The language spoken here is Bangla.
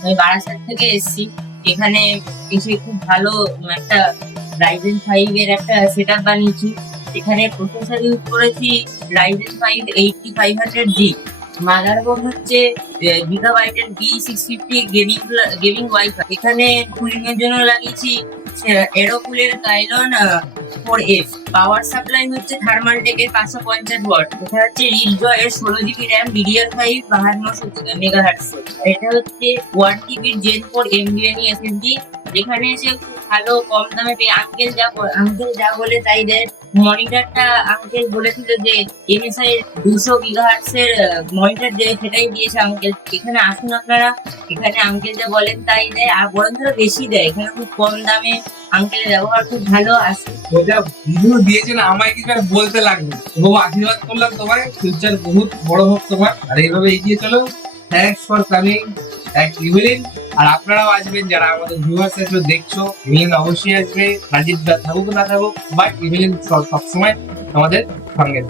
আমি বারাসাত থেকে এসেছি। এখানে এসে খুব ভালো একটা রাইজেন 5 এর একটা সেটআপ বানিয়েছি। এখানে প্রসেসর ইউজ করেছি রাইজেন 5 8500G। মাদারবোর্ড হচ্ছে গিগাবাইটের B650 গেমিং ওয়াইফাই। এখানে কুলিং এর জন্য লাগিয়েছি এরোকুলের কাইলন 4F। পাওয়ার সাপ্লাই হচ্ছে থার্মালটেকের 550 ওয়াট। এটা হচ্ছে রিলজয় এর 16 GB র্যাম DDR5 5200 মেগাহার্টজ। এটা হচ্ছে 1 TB জেন 4 NVMe SSD। এখানে এসে খুব ভালো কম দামে পেয়ে আঙ্কেল যা বলে তাই দেয়। মনিটরটা আঙ্কেল বলেছিল যে MSI 200 GHz এর মনিটর দেবে, সেটাই দিয়েছে আঙ্কেল। এখানে আসুন আপনারা, এখানে আঙ্কেল যা বলেন তাই দেয়, আর বরং ধরো বেশি দেয়। এখানে খুব কম দামে আঙ্কেলের ব্যবহার খুব ভালো আসে। ওটা ভিডিও দিয়েছে না, আমায় কিছু একটা বলতে লাগলো। বহু আশীর্বাদ করলাম তোমায়, ফিউচার বহুত বড় হোক তোমার, আর এইভাবে এগিয়ে চলো। থ্যাংকস ফর কামিং এক ইভিলিন। আর আপনারাও আসবেন যারা আমাদের ভিউয়ার্স এগুলো দেখছো, ইভিলিন অবশ্যই আসবে। রাজীব দা থাকুক না থাকুক, বাট ইভিলিন সবসময় আমাদের সঙ্গে।